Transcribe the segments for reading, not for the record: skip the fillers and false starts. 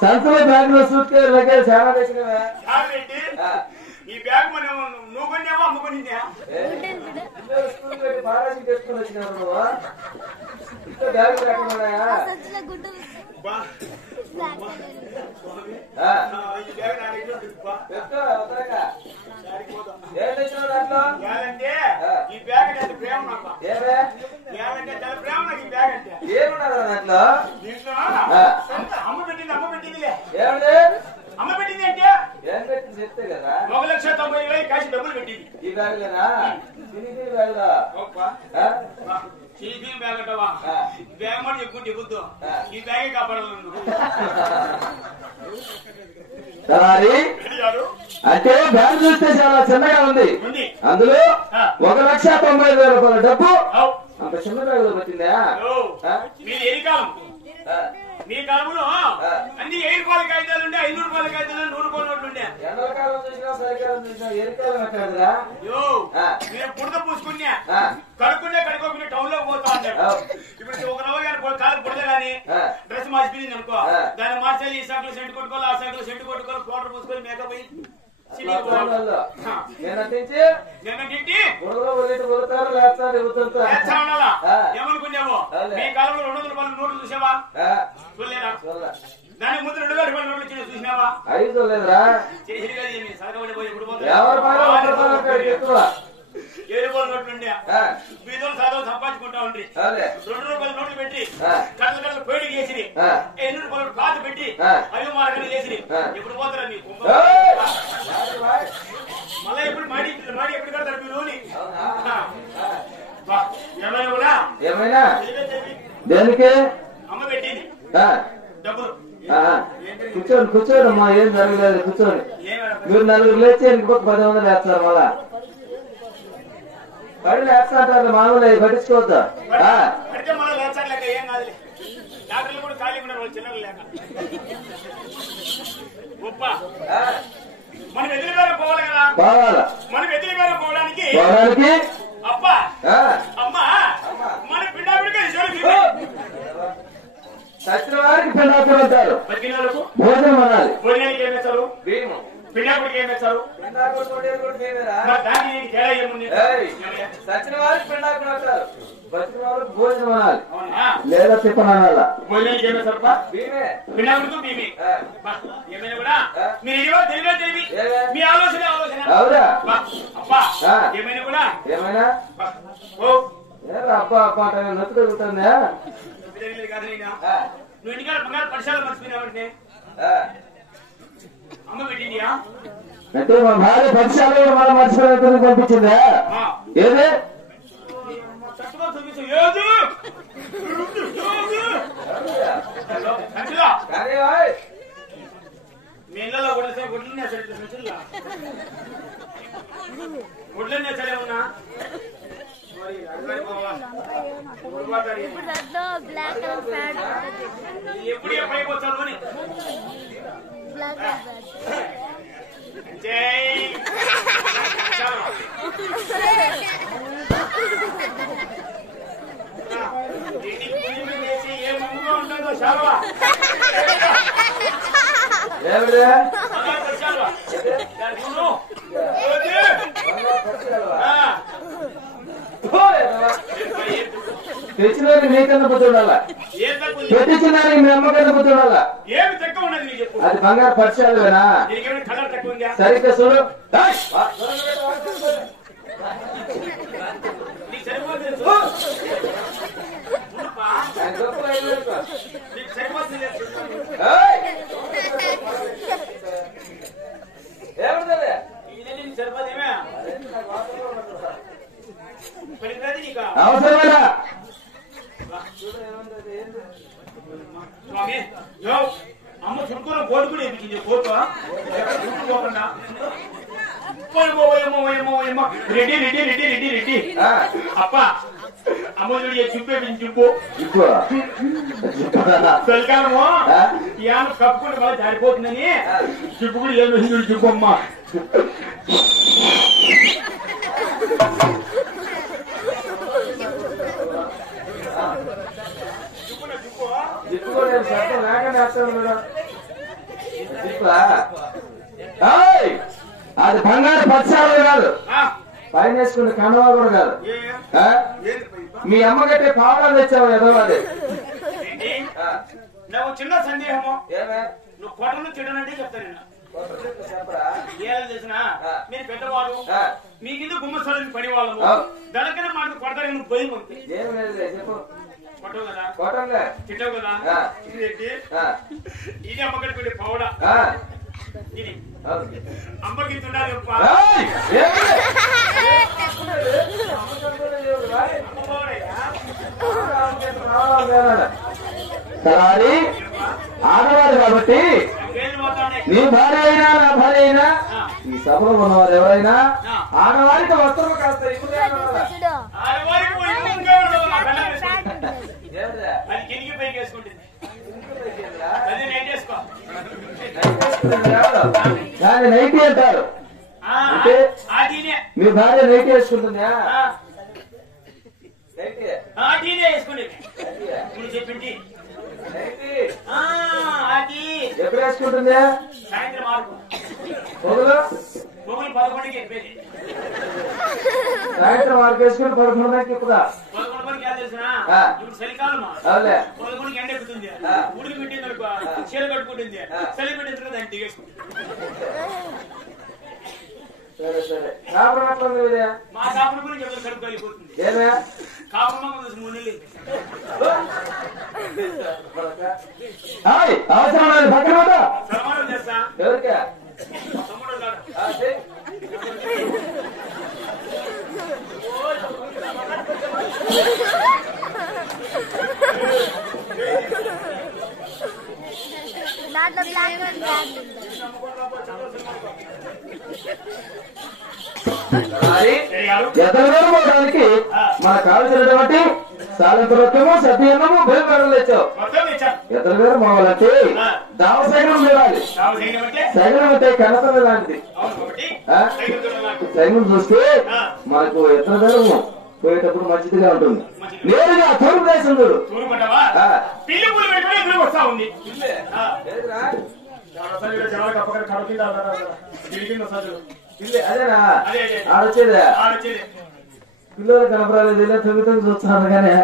సంతలో బ్యాగ్ లో suit case luggage చాలా తెచ్చినవా ఈ బ్యాగ్ మనం నువ్వు కొన్నావా అమ్ముకునిందా స్కూల్ పెట్టి బారాజీ తెచ్చుకుని వచ్చినావు నువ్వు ఇంత బ్యాగ్ లేకున్నాయా ఏం తెచ్చినావు దాంట్లో ఈ బ్యాగ్ అంటే ప్రేమ నాకు ఏమంటే చాలా ప్రేమ నాకు ఈ బ్యాగ్ అంటే ఏమున్నారు దాంట్లో అమ్మ పెట్టిందిలే ఏమండి అమ్మ పెట్టింది అంటే ఏం పెట్టింది చెప్తే కదా 1,90,000 కాసి డబ్బులు పెట్టింది ఈ బ్యాగ్ లేనా సినిమీ బ్యాగ్ లా చీపీ బ్యాగ్ అంటావా బ్యాగ్ మాట చెప్పుకుంటే ఇవ్వద్దు ఈ బ్యాగే కాపాడాలను అంటే బ్యాగ్ చూస్తే చాలా చిన్నగా ఉంది అందులో 1,90,000 డబ్బు అంత చిన్న బ్యాగ్ లో పెట్టిందా మీరు ఎరికాలం మీ కాలంలో అన్ని 7 రూపాయల కాగితాలు ఉండే 5 రూపాయల కాగితాలు 100 రూపాయల నోట్లు ఉండే ఎండకాలం చూసినా చలికాలం చూసినా ఎరికాలం ఎక్కడరా మీరు బుడద పూసుకున్నా కడుక్కోకుండా టౌన్ లో పోతా ఉంటాడు ఇప్పుడు ఒక రోజు కానీ కాలు బుడద కానీ డ్రెస్ మార్చిపోయింది అనుకో దాన్ని మార్చాలి ఈ సైకిల్ సెంటు కొట్టుకోవాలి ఆ సైకిల్ సెంటు కొట్టుకోవాలి పౌడర్ పూసుకొని మేకప్ అయ్యి ఏమనుకున్నావు మీ కాలంలో 200 రూపాయల నోట్లు చూసావా చూడలేదా దాని ముందు 2,000 రూపాయల నోట్లు చూసినావా చేసి ఎప్పుడు పోతా 7 రూపాయల నోట్లు ఉండే బీదోలు సాధువులు సంపాదించుకుంటా ఉండ్రి 2 రూపాయల నోట్లు పెట్టి కళ్ళ పేడి చేసి 8 రూపాయల కాదు పెట్టి అవి మార్గం చేసి ఎప్పుడు పోతారా మీకు మళ్ళా ఎప్పుడు మాడి ఎప్పుడు కడతారు మీరు ఏమైనా దేనికి అమ్మ పెట్టింది డబ్బులు కూర్చోండి అమ్మా ఏం జరగలేదు కూర్చోండి మీరు నలుగురు లేచి ఇంకొక 10 మంది వేస్తారు మళ్ళా పడి వేస్తాంటారు మామూలు పట్టించుకోవద్దా మళ్ళీ లేక ఏం కాదు డాక్టర్లు కూడా ఖాళీ ఉన్నారు వాళ్ళు చిల్లర లేక గొప్ప మనం ఎదురుగానే పోవాలి కదా మనం ఎదురుగానే పోవడానికి అప్ప అమ్మ మన పిండాకుడికి సచిన వారికి పిండాకుడు అంటారు భోజనం అనాలి భోజనానికి ఏం వేస్తారు పిండాకుడికి ఏం వేస్తారు దానికి తేడా ఏముంది సచిన వారికి పిండాకుడు అంటారు బతికిన వారికి భోజనం అనాలి లేదా టిఫన్ అనాలా భోజనానికి ఏం వేస్తారు పిండాకుడికి బీమీ ఏమైనా కూడా మీరు తెలివి మీ ఆలోచన అవురా అబ్బా ఏమైనా కూడా ఏమైనా అబ్బా అబ్బా అంటే నొత్తు కలుగుతుందా కాదు నువ్వు ఇంటికాడ బంగారు పరిసరాలు మర్చిపోయినావంటే అమ్మ పెట్టిందియా అంటే మా భార్య పరిసరాలు కూడా మనం మర్చిపోయిన పంపించిందా ఏది మీ ఇళ్ళలో గుడ్లనే సరే ఉన్నా ఎప్పుడు ఎప్పుడైపోతాను అని ఏ ముందుగా ఉండదో శాల్వా తెచ్చిన నీకన్నా బుద్ధి ఉండాలా పెట్టించిన మీ అమ్మకన్నా బుద్ధి ఉండాలా అది బంగారు పరిచయాలువేనా సరిగ్గా చూడు ఏముంది అమ్మ చుట్టుకున్న కోటు కూడా ఎప్పించింది కోటు పోకుండా రెడ్డి రెడ్డి రెడ్డి రెడ్డి రెడ్డి అప్ప అమ్మోడు చూపేపించు చలికాలము ఇయాను కప్పుకుంటే బాగా జారిపోతుందని చుప్పు కూడా ఏం వేసింది చుప్పు అమ్మ అది బంగారు పచ్చాలు కాదు పైన వేసుకుంటే కనువా కూడా కాదు మీ అమ్మ గట్టే పావడాలు తెచ్చావు ఏదో అది నాకు చిన్న సందేహము నువ్వు కొట్టను చెడనంటే చెప్తాను ఏం చేసినా మీరు పెద్దవాడు మీకింది గుమ్మస్థలం పని వాళ్ళము దానికైనా మాకు కొడతారు నువ్వు భయం ఉంది కొట్టవు కదా తిట్టవు కదా ఇది అమ్మగట్టుకుంటే పౌడా ఇది అమ్మకి ఉండాలి ఆడవారు కాబట్టి నీ భార్య అయినా నా భార్య అయినా ఈ సభలో ఉన్నవారు ఎవరైనా ఆడవారికి వస్త్రము కాస్త దాన్ని నైటీ అంటారు అంటే మీ భార్య నైటీ వేసుకుంటుందా చెప్పింది ఎప్పుడు వేసుకుంటుందా సాయంత్రం పొగలు 11కి చెప్పేది సాయంత్రం 6 వేసుకుని 11 ఎక్కుదా 11 తెలిసిన ఇప్పుడు చలికాలమా 11కి ఎండ ఎక్కుతుంది ఉడికి పెట్టింది అనుకో చీర కట్టుకుంటుంది చలి పెట్టిన తర్వాత దాన్ని దిగేసుకుంటుంది సరే సరే కాపురం ఎట్లా ఉంది మా కాపురం గురించి చెప్తారు కడుపు వెళ్ళిపోతుంది ఏమే కాపురం 3 నెలలు అవసరం లేదు పక్కన సన్మానం చేస్తా ఎవరికా తమ్ముడు ఎతలవేరు పోవడానికి మనకు కావలసినటువంటి సాలంతరత్వము సత్యన్నము భయపడలు తెచ్చావు ఎతలవేరు పోవాలంటే దావసైనం చూడాలి సైనం అంటే కనపడ లాంటిది సైనం చూస్తే మనకు ఎతలవేరు పోయేటప్పుడు మంచిదిగా ఉంటుంది నేరుగా తూర్పు దేశం చూడు అదేనా ఆడొచ్చేదా పిల్లలు కనపరాలేదు ఇలా తొమ్మిది చూస్తున్నాను కానీ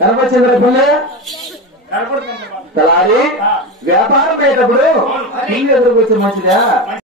కనపచ్చింది పిల్ల తలారి వ్యాపారం పోయేటప్పుడు ఇల్లు ఎదురుకొచ్చి మంచిదా